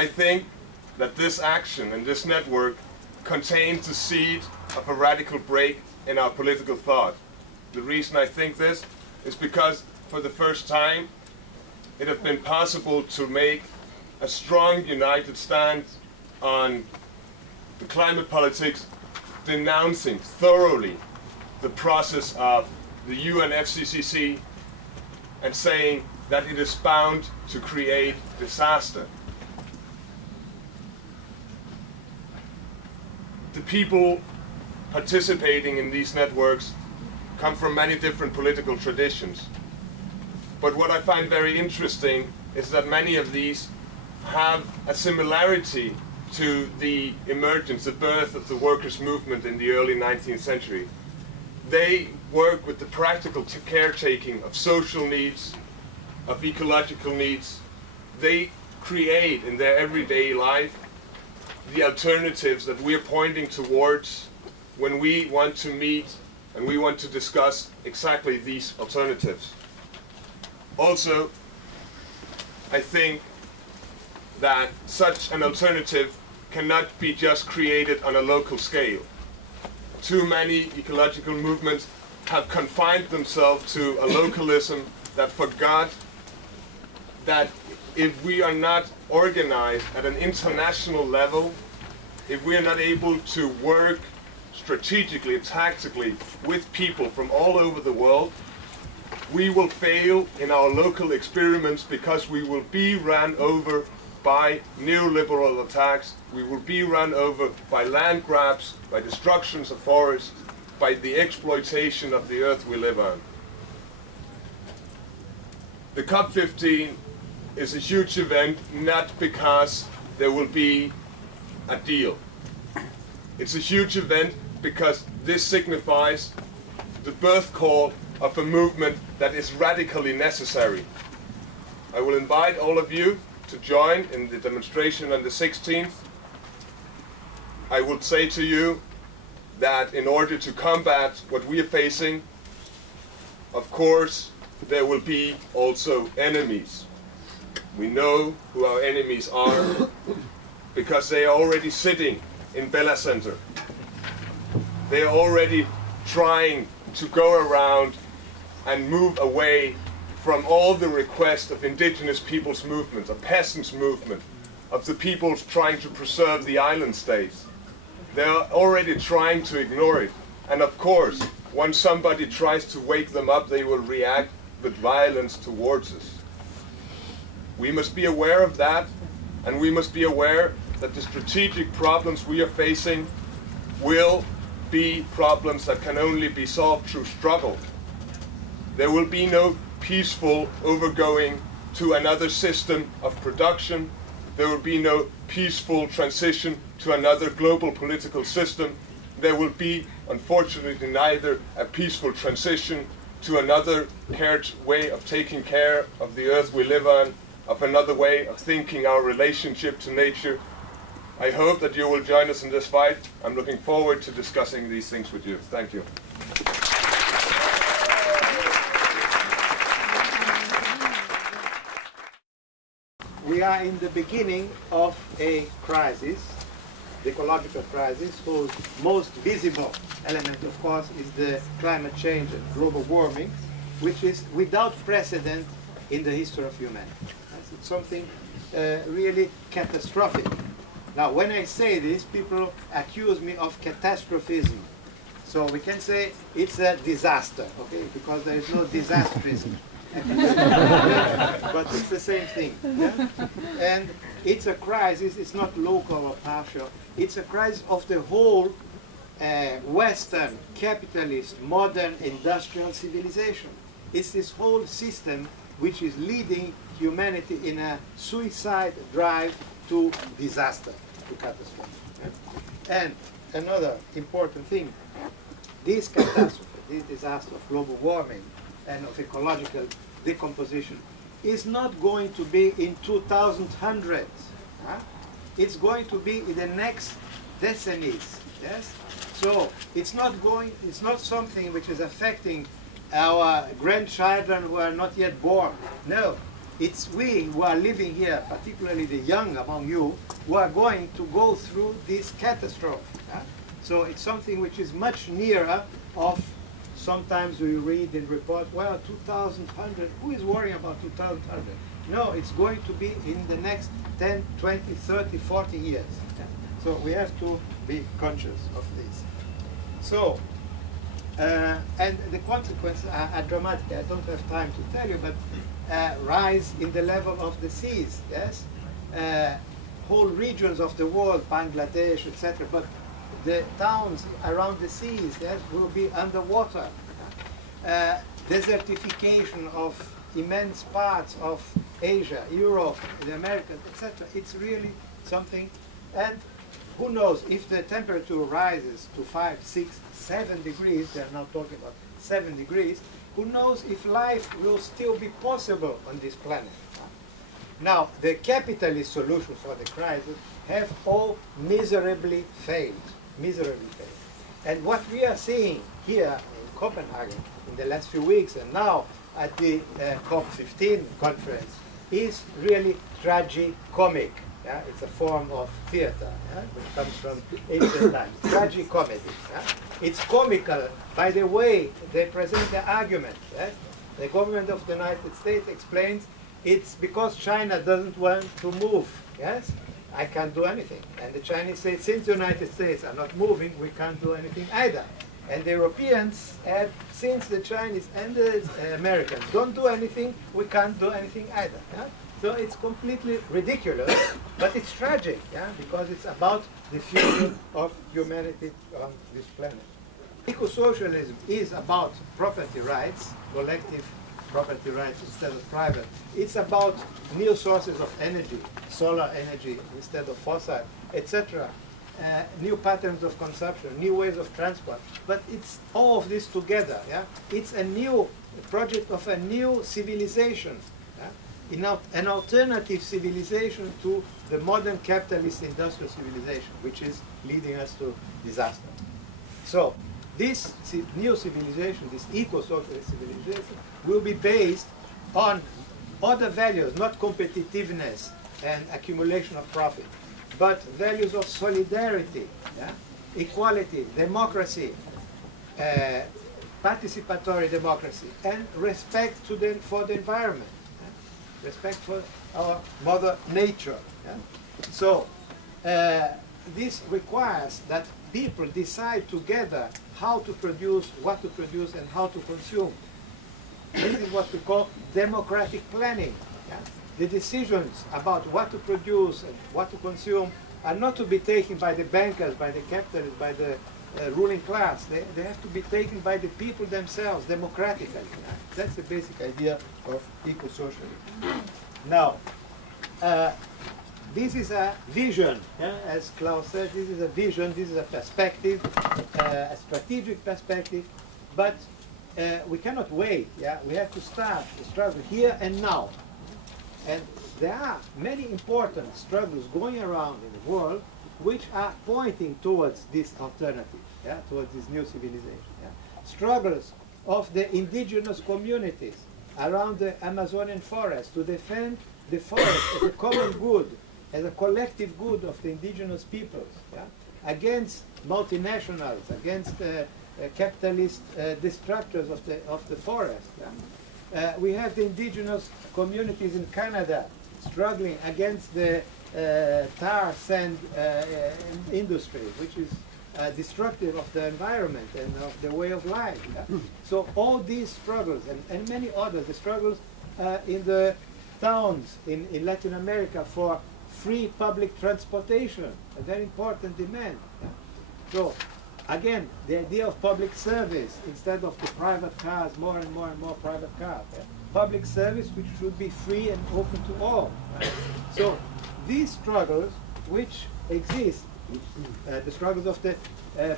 I think that this action and this network contains the seed of a radical break in our political thought. The reason I think this is because for the first time it has been possible to make a strong united stand on the climate politics, denouncing thoroughly the process of the UNFCCC and saying that it is bound to create disaster. The people participating in these networks come from many different political traditions. But what I find very interesting is that many of these have a similarity to the emergence, the birth of the workers' movement in the early 19th century. They work with the practical caretaking of social needs, of ecological needs. They create in their everyday life the alternatives that we are pointing towards when we want to meet and we want to discuss exactly these alternatives. Also, I think that such an alternative cannot be just created on a local scale. Too many ecological movements have confined themselves to a localism that forgot that if we are not organized at an international level, if we are not able to work strategically, tactically with people from all over the world, we will fail in our local experiments because we will be run over by neoliberal attacks, we will be run over by land grabs, by destructions of forests, by the exploitation of the earth we live on. The COP15 is a huge event not because there will be a deal. It's a huge event because this signifies the birth call of a movement that is radically necessary. I will invite all of you to join in the demonstration on the 16th. I would say to you that in order to combat what we are facing, of course, there will be also enemies. We know who our enemies are because they are already sitting in Bella Center. They are already trying to go around and move away from all the requests of indigenous peoples' movements, of peasants' movement, of the peoples trying to preserve the island states. They are already trying to ignore it. And of course, once somebody tries to wake them up, they will react with violence towards us. We must be aware of that, and we must be aware that the strategic problems we are facing will be problems that can only be solved through struggle. There will be no peaceful overgoing to another system of production. There will be no peaceful transition to another global political system. There will be, unfortunately, neither a peaceful transition to another way of taking care of the earth we live on, of another way of thinking our relationship to nature. I hope that you will join us in this fight. I'm looking forward to discussing these things with you. Thank you. We are in the beginning of a crisis, the ecological crisis, whose most visible element, of course, is the climate change and global warming, which is without precedent in the history of humanity. It's something really catastrophic. Now, when I say this, people accuse me of catastrophism. So we can say it's a disaster, okay, because there is no disastrism. But it's the same thing. Yeah? And it's a crisis, it's not local or partial, it's a crisis of the whole Western, capitalist, modern industrial civilization. It's this whole system which is leading humanity in a suicide drive to disaster, to catastrophe. Yeah? And another important thing, this catastrophe, this disaster of global warming and of ecological decomposition is not going to be in 2100. Huh? It's going to be in the next decades. Yes? So it's not something which is affecting our grandchildren who are not yet born. No, it's we who are living here, particularly the young among you, who are going to go through this catastrophe. So it's something which is much nearer of, sometimes we read in reports, well, 2100, who is worrying about 2100? No, it's going to be in the next 10, 20, 30, 40 years. So we have to be conscious of this. So, and the consequences are dramatic. I don't have time to tell you, but rise in the level of the seas, yes? Whole regions of the world, Bangladesh, etc., but the towns around the seas, yes, will be underwater. Desertification of immense parts of Asia, Europe, the Americas, etc. It's really something. And who knows, if the temperature rises to 5, 6, 7 degrees, they're now talking about 7 degrees, who knows if life will still be possible on this planet. Now, the capitalist solutions for the crisis have all miserably failed. Miserably failed. And what we are seeing here in Copenhagen in the last few weeks and now at the COP15 conference is really tragicomic. Yeah? It's a form of theater, yeah? Which comes from ancient times. Tragicomedy. Yeah? It's comical by the way they present the argument. Yes? The government of the United States explains it's because China doesn't want to move. Yes? I can't do anything. And the Chinese say, since the United States are not moving, we can't do anything either. And the Europeans add, since the Chinese and the Americans don't do anything, we can't do anything either. Yeah? So it's completely ridiculous, but it's tragic, yeah? Because it's about the future of humanity on this planet. Eco-socialism is about property rights, collective property rights instead of private. It's about new sources of energy, solar energy instead of fossil, etc. New patterns of consumption, new ways of transport. But it's all of this together. Yeah? It's a new project of a new civilization, yeah? An alternative civilization to the modern capitalist industrial civilization, which is leading us to disaster. So this new civilization, this eco-socialist civilization, will be based on other values, not competitiveness and accumulation of profit, but values of solidarity, yeah? Equality, democracy, participatory democracy, and respect for the environment, yeah? Respect for our mother nature. Yeah? So this requires that people decide together how to produce, what to produce, and how to consume. This is what we call democratic planning. Yeah? The decisions about what to produce and what to consume are not to be taken by the bankers, by the capitalists, by the ruling class. They have to be taken by the people themselves, democratically. Yeah? That's the basic idea of eco-socialism. Now, this is a vision, yeah? As Klaus said, this is a vision, this is a perspective, a strategic perspective, but we cannot wait. Yeah? We have to start the struggle here and now. And there are many important struggles going around in the world which are pointing towards this alternative, yeah? Towards this new civilization. Yeah? Struggles of the indigenous communities around the Amazonian forest to defend the forest as a common good, as a collective good of the indigenous peoples, yeah? Against multinationals, against capitalist destructors of the forest. Yeah? We have the indigenous communities in Canada struggling against the tar sand industry, which is destructive of the environment and of the way of life. Yeah? So all these struggles and many others, the struggles in the towns in Latin America for free public transportation, a very important demand. Yeah? So again, the idea of public service instead of the private cars, more and more private cars. Yeah? Public service which should be free and open to all. Right? So these struggles which exist, the struggles of the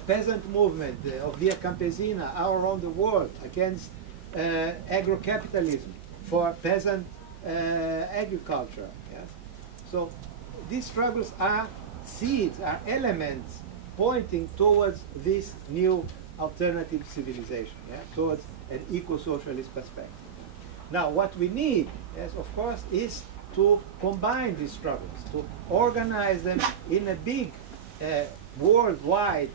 peasant movement, of Via Campesina all around the world against agro-capitalism for peasant agriculture. Yes? So these struggles are seeds, are elements pointing towards this new alternative civilization, yeah? Towards an eco-socialist perspective. Now, what we need, yes, of course, is to combine these struggles, to organize them in a big worldwide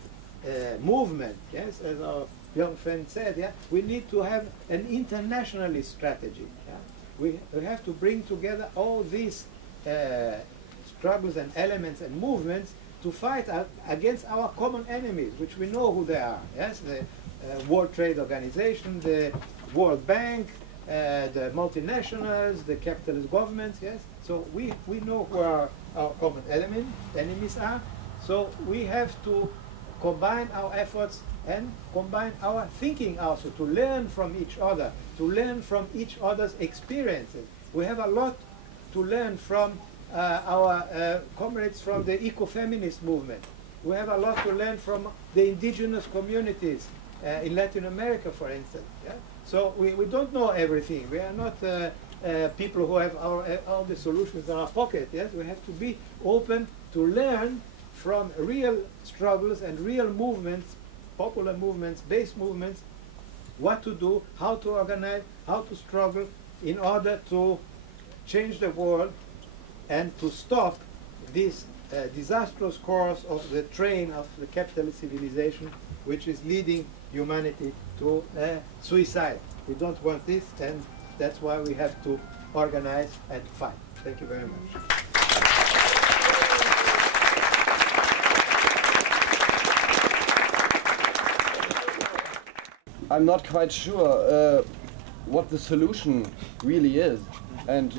movement. Yes, as our young friend said, yeah, we need to have an internationalist strategy. Yeah? We have to bring together all these struggles and elements and movements to fight against our common enemies, which we know who they are. Yes, the World Trade Organization, the World Bank, the multinationals, the capitalist governments. Yes, so we know who our common enemies are. So we have to combine our efforts and combine our thinking also, to learn from each other, to learn from each other's experiences. We have a lot to learn from our comrades from the eco-feminist movement. We have a lot to learn from the indigenous communities in Latin America, for instance. Yeah? So we don't know everything. We are not people who have all the solutions in our pocket. Yes? We have to be open to learn from real struggles and real movements, popular movements, base movements, what to do, how to organize, how to struggle in order to change the world and to stop this disastrous course of the train of the capitalist civilization, which is leading humanity to suicide. We don't want this, and that's why we have to organize and fight. Thank you very much. I'm not quite sure what the solution really is, and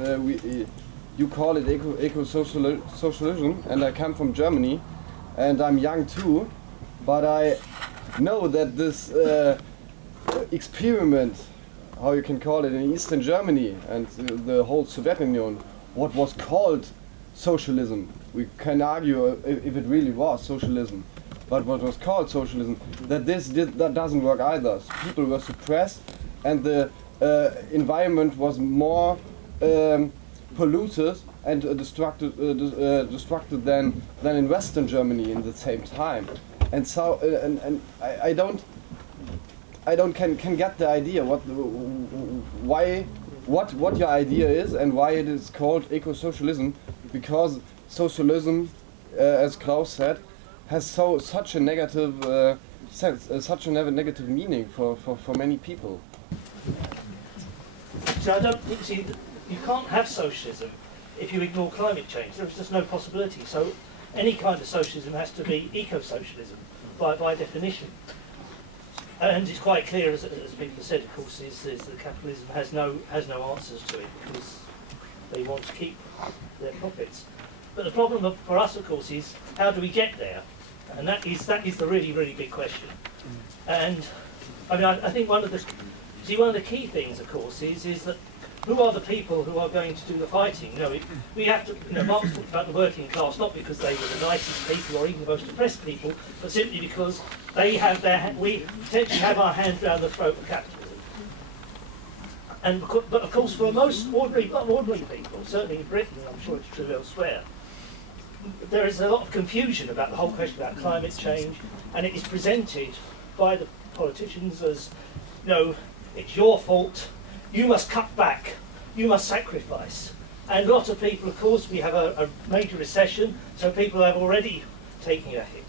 you call it eco-socialism, and I come from Germany, and I'm young too, but I know that this experiment, how you can call it, in Eastern Germany and the whole Soviet Union, what was called socialism, we can argue if it really was socialism, but what was called socialism, that that doesn't work either. People were suppressed, and the environment was more polluted and destructed than in Western Germany in the same time. And so, I don't can get the idea what your idea is and why it is called eco-socialism, because socialism, as Klaus said, has such a negative sense, such a negative meaning for many people. So I don't see that you can't have socialism if you ignore climate change. There's just no possibility. So any kind of socialism has to be eco-socialism by definition. And it's quite clear, as people have said, of course, is that capitalism has no answers to it because they want to keep their profits. But the problem for us, of course, is how do we get there? And that is the really, really big question. And I mean, I think one of the key things, of course, is that who are the people who are going to do the fighting? You know, we have to. You know, Marx talked about the working class not because they were the nicest people or even the most oppressed people, but simply because they have we potentially have our hands down the throat of capitalism. And but of course, for most ordinary people, certainly in Britain, and I'm sure it's true elsewhere, there is a lot of confusion about the whole question about climate change, and it is presented by the politicians as, you know, it's your fault, you must cut back, you must sacrifice. And a lot of people, of course, we have a major recession, so people are already taking a hit.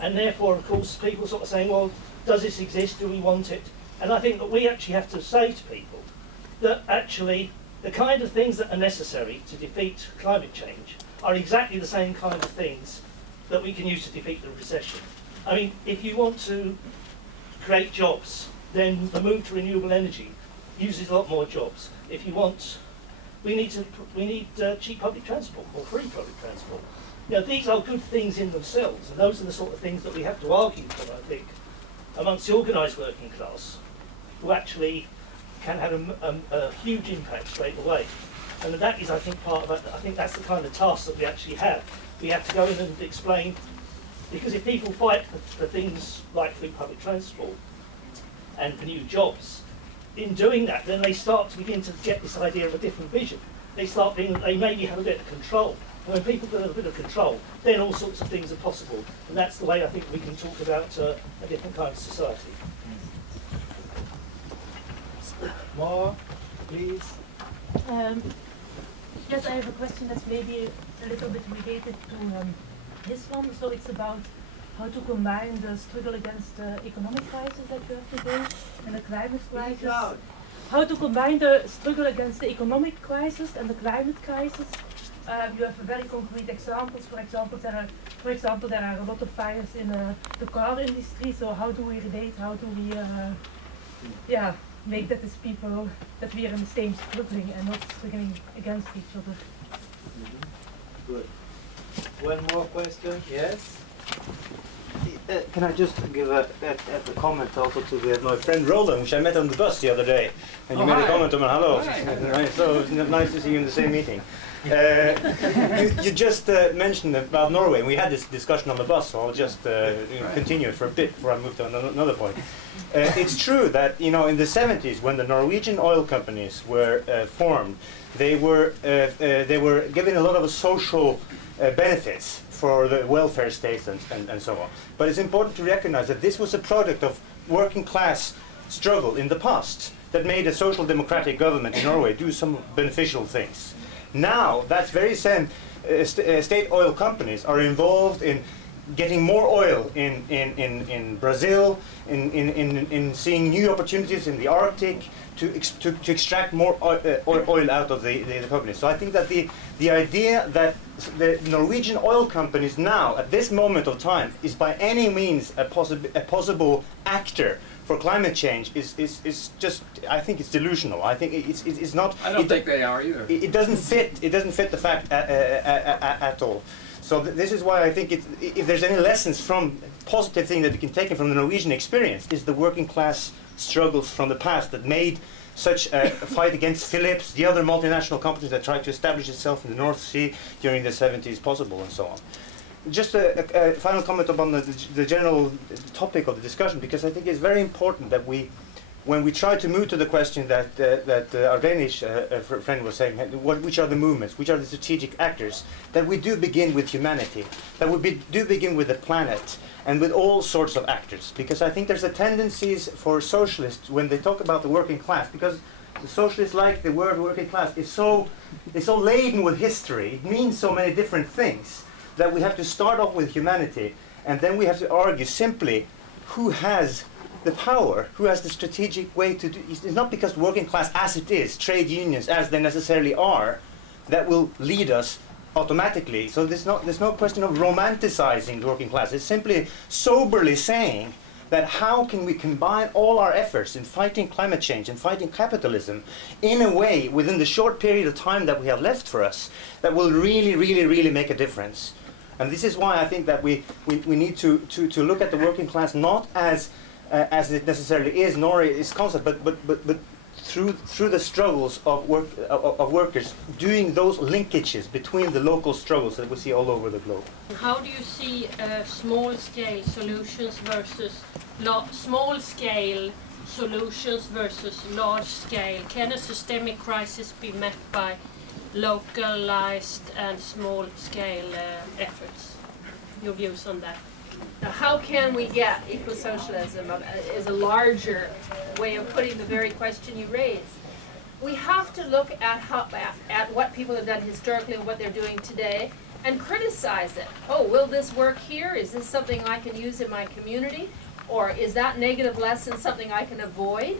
And therefore, of course, people sort of saying, well, does this exist, do we want it? And I think that we actually have to say to people that actually the kind of things that are necessary to defeat climate change are exactly the same kind of things that we can use to defeat the recession. I mean, if you want to create jobs, then the move to renewable energy uses a lot more jobs. If you want, we need cheap public transport or free public transport. You know, these are good things in themselves, and those are the sort of things that we have to argue for, I think, amongst the organised working class, who actually can have a huge impact straight away. And that is, I think, part of it. I think that's the kind of task that we actually have. We have to go in and explain, because if people fight for things like free public transport and for new jobs, in doing that, then they start to begin to get this idea of a different vision. They maybe have a bit of control. And when people feel a bit of control, then all sorts of things are possible. And that's the way I think we can talk about a different kind of society. More please. Yes, I have a question that's maybe a little bit related to this one. So it's about how to combine the struggle against the economic crisis that we have today and the climate crisis. How to combine the struggle against the economic crisis and the climate crisis. You have very concrete examples. For example, there are a lot of fires in the car industry. So how do we relate? How do we, make that as people that we are in the same struggling and not struggling against each other? Good. One more question. Yes. Can I just give a comment also to my friend Roland, which I met on the bus the other day, and you made a comment on my hello. Right. So nice to see you in the same meeting. You just mentioned about Norway, and we had this discussion on the bus, so I'll just continue it for a bit before I move to another point. It's true that in the 70s, when the Norwegian oil companies were formed, they were given a lot of social benefits for the welfare states and so on. But it's important to recognize that this was a product of working class struggle in the past that made a social democratic government in Norway do some beneficial things. Now, that very same state oil companies are involved in getting more oil in Brazil, in seeing new opportunities in the Arctic to extract more oil out of the companies. So I think that the idea that the Norwegian oil companies now, at this moment of time, is by any means a possible actor for climate change is just, I think it's delusional. I think it's not. I don't think they are either. It doesn't fit. It doesn't fit the fact at all. So this is why I think if there's any lessons from positive thing that we can take from the Norwegian experience, is the working class struggles from the past that made such a fight against Philips, the other multinational companies that tried to establish itself in the North Sea during the 70s possible, and so on. Just a final comment upon the general topic of the discussion, because I think it's very important that when we try to move to the question that our Danish friend was saying, which are the movements, which are the strategic actors, that we do begin with humanity, that we do begin with the planet, and with all sorts of actors. Because I think there's a tendencies for socialists when they talk about the working class, because the socialists like the word working class is so laden with history, it means so many different things, that we have to start off with humanity, and then we have to argue simply who has the power, who has the strategic way to do. It's not because working class as it is, trade unions as they necessarily are, that will lead us automatically. So there's no question of romanticizing the working class. It's simply soberly saying that how can we combine all our efforts in fighting climate change and fighting capitalism in a way within the short period of time that we have left for us that will really make a difference. And this is why I think that we need to look at the working class not as it necessarily is, nor its concept, but through the struggles of workers, doing those linkages between the local struggles that we see all over the globe. How do you see small-scale solutions versus small-scale solutions versus large-scale? Can a systemic crisis be met by localized and small-scale efforts? Your views on that? Now, how can we get eco-socialism as a larger way of putting the very question you raised? We have to look at what people have done historically and what they're doing today and criticize it. Oh, will this work here? Is this something I can use in my community? Or is that negative lesson something I can avoid?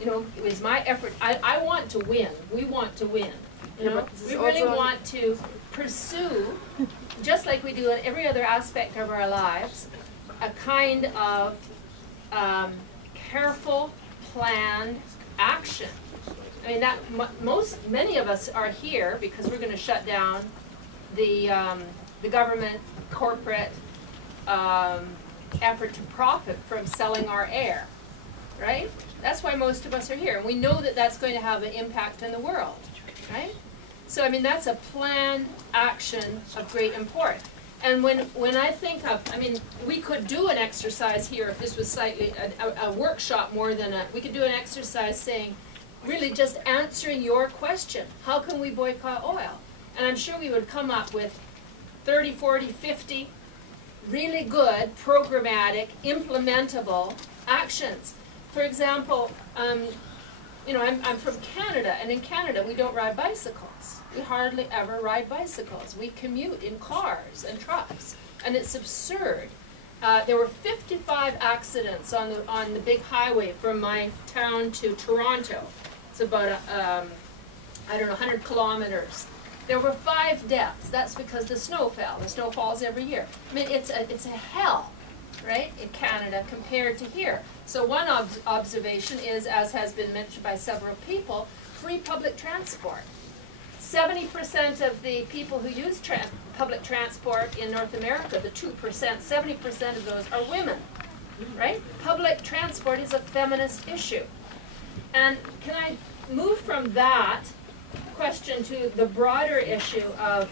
You know, is my effort, I want to win. We want to win. You know, we really want to pursue, just like we do in every other aspect of our lives, a kind of careful, planned action. I mean, that many of us are here because we're going to shut down the government, corporate effort to profit from selling our air, right? That's why most of us are here, and we know that that's going to have an impact on the world, right? So, I mean, that's a planned action of great import. And when I think of, I mean, we could do an exercise here if this was slightly a workshop more than we could do an exercise saying, really just answering your question, how can we boycott oil? And I'm sure we would come up with 30, 40, 50 really good, programmatic, implementable actions. For example, you know, I'm from Canada, and in Canada we don't ride bicycles. We hardly ever ride bicycles. We commute in cars and trucks, and it's absurd. There were 55 accidents on the big highway from my town to Toronto. It's about, I don't know, 100 kilometers. There were 5 deaths. That's because the snow fell. The snow falls every year. I mean, it's a hell, right, in Canada compared to here. So one observation is, as has been mentioned by several people, free public transport. 70% of the people who use public transport in North America, the 2%, 70% of those are women, right? Public transport is a feminist issue. And can I move from that question to the broader issue of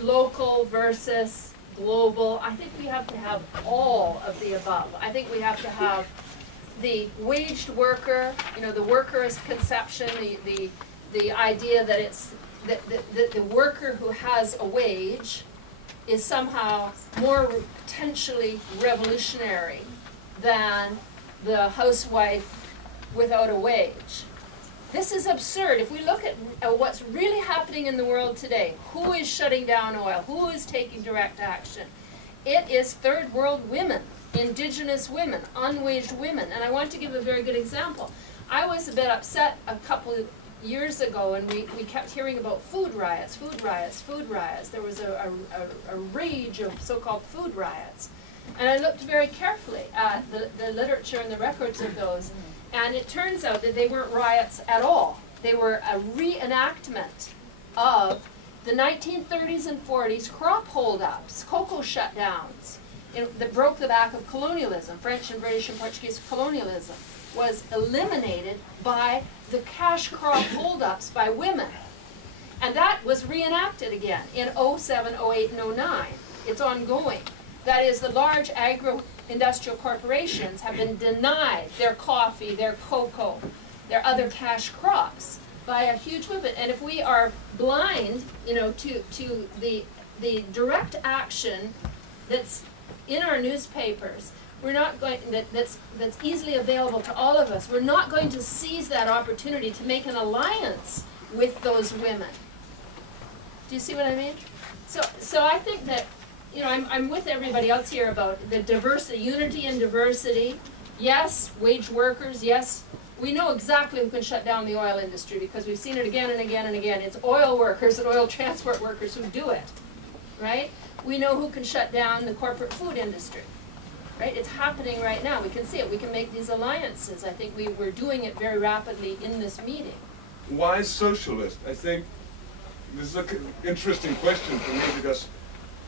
local versus global? I think we have to have all of the above. I think we have to have the waged worker, you know, the worker's conception, the idea that it's that the worker who has a wage is somehow more potentially revolutionary than the housewife without a wage. This is absurd. If we look at what's really happening in the world today, who is shutting down oil? Who is taking direct action? It is third world women, indigenous women, unwaged women. And I want to give a very good example. I was a bit upset a couple of years ago, and we kept hearing about food riots, food riots, food riots. There was a rage of so-called food riots. And I looked very carefully at the literature and the records of those. And it turns out that they weren't riots at all. They were a reenactment of the 1930s and 40s crop holdups, cocoa shutdowns, that broke the back of colonialism. French and British and Portuguese colonialism was eliminated by the cash crop holdups by women. And that was reenacted again in 07, 08, and 09. It's ongoing. That is, the large agro-industrial corporations have been denied their coffee, their cocoa, their other cash crops by a huge movement. And if we are blind, you know, to the direct action that's in our newspapers, we're not going that's easily available to all of us. We're not going to seize that opportunity to make an alliance with those women. Do you see what I mean? So I think that, you know, I'm with everybody else here about the diversity, unity and diversity. Yes, wage workers. Yes, we know exactly who can shut down the oil industry because we've seen it again and again and again. It's oil workers and oil transport workers who do it, right? We know who can shut down the corporate food industry, right? It's happening right now. We can see it. We can make these alliances. I think we're doing it very rapidly in this meeting. Why socialist? I think this is an interesting question for me because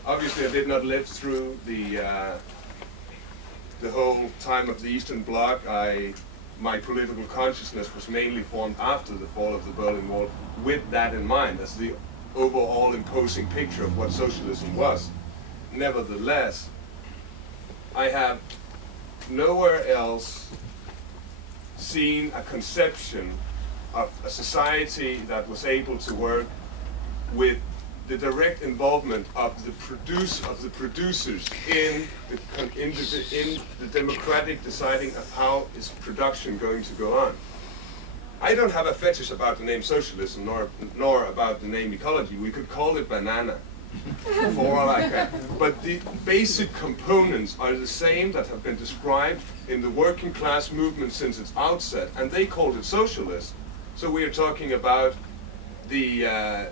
obviously I did not live through the whole time of the Eastern Bloc. My political consciousness was mainly formed after the fall of the Berlin Wall with that in mind as the overall imposing picture of what socialism was. Nevertheless, I have nowhere else seen a conception of a society that was able to work with the direct involvement of the producers in the democratic deciding of how is production going to go on. I don't have a fetish about the name socialism nor about the name ecology. We could call it banana for all I care. But the basic components are the same that have been described in the working class movement since its outset, and they called it socialist. So we are talking about the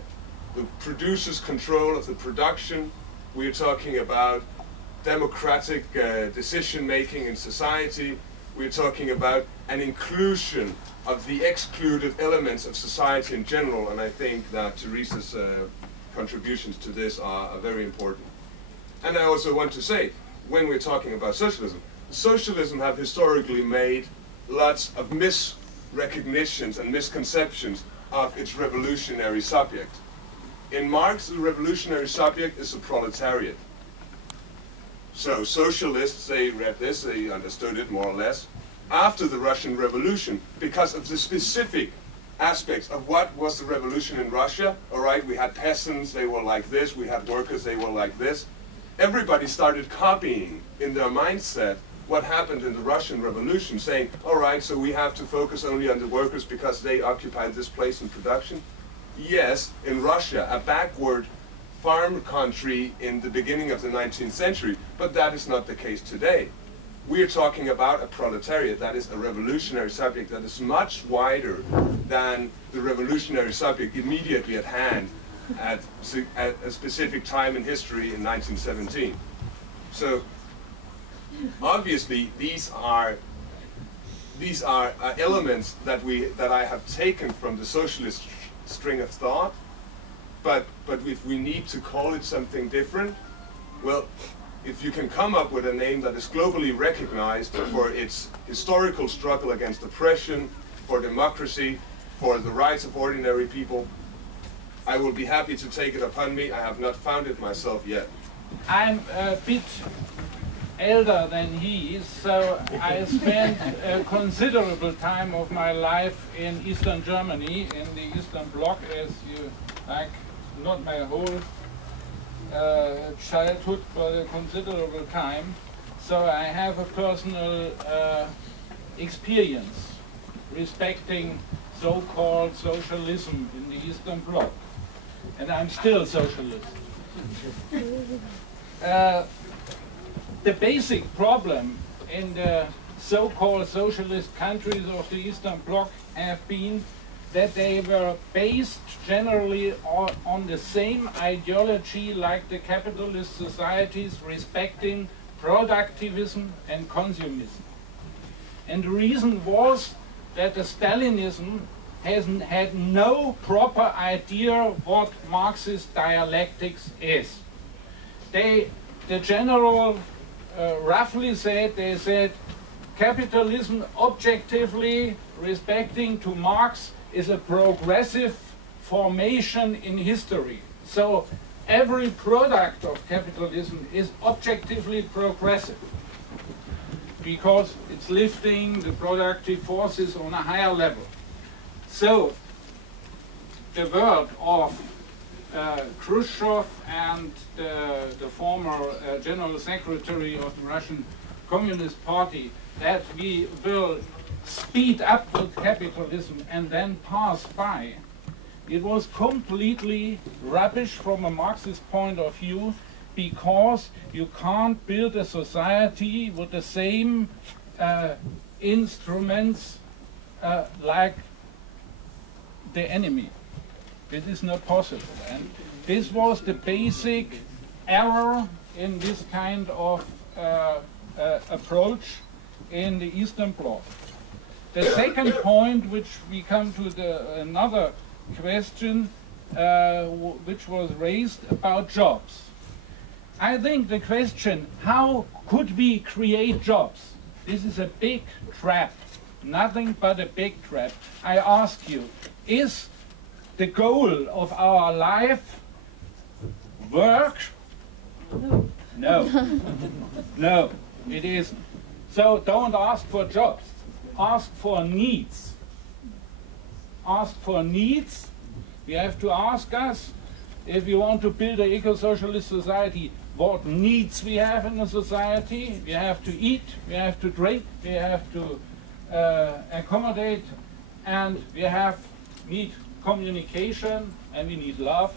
producer's control of the production. We are talking about democratic decision-making in society. We're talking about an inclusion of the excluded elements of society in general, and I think that Teresa's contributions to this are very important. And I also want to say, when we're talking about socialism, socialism have historically made lots of misrecognitions and misconceptions of its revolutionary subject. In Marx, the revolutionary subject is the proletariat. So socialists, they read this, they understood it more or less, after the Russian Revolution, because of the specific aspects of what was the revolution in Russia. All right, we had peasants, they were like this, we had workers, they were like this. Everybody started copying in their mindset what happened in the Russian Revolution, saying, all right, so we have to focus only on the workers because they occupy this place in production. Yes, in Russia, a backward farm country in the beginning of the 19th century, but that is not the case today. We're talking about a proletariat that is a revolutionary subject that is much wider than the revolutionary subject immediately at hand at a specific time in history in 1917. So obviously these are elements that I have taken from the socialist string of thought, but if we need to call it something different, well, if you can come up with a name that is globally recognized for its historical struggle against oppression, for democracy, for the rights of ordinary people, I will be happy to take it upon me. I have not found it myself yet. I'm a bit elder than he is, so I spent a considerable time of my life in Eastern Germany, in the Eastern Bloc, as you like, not my whole childhood, but a considerable time. So I have a personal experience respecting so-called socialism in the Eastern Bloc. And I'm still socialist. The basic problem in the so-called socialist countries of the Eastern Bloc have been that they were based generally on the same ideology like the capitalist societies, respecting productivism and consumism. And the reason was that the Stalinism had no proper idea what Marxist dialectics is. The general roughly said, they said, capitalism objectively respecting to Marx is a progressive formation in history. So every product of capitalism is objectively progressive because it's lifting the productive forces on a higher level. So the word of Khrushchev and the former General Secretary of the Russian Communist Party that we will speed up with capitalism and then pass by, it was completely rubbish from a Marxist point of view, because you can't build a society with the same instruments like the enemy. This is not possible. And this was the basic error in this kind of approach in the Eastern Bloc. The second point, which we come to another question, which was raised about jobs. I think the question, how could we create jobs? This is a big trap, nothing but a big trap. I ask you, is the goal of our life work? No. No, it isn't. So don't ask for jobs. Ask for needs. Ask for needs. We have to ask us, if we want to build an eco-socialist society, what needs we have in a society. We have to eat, we have to drink, we have to accommodate, and we need communication, and we need love.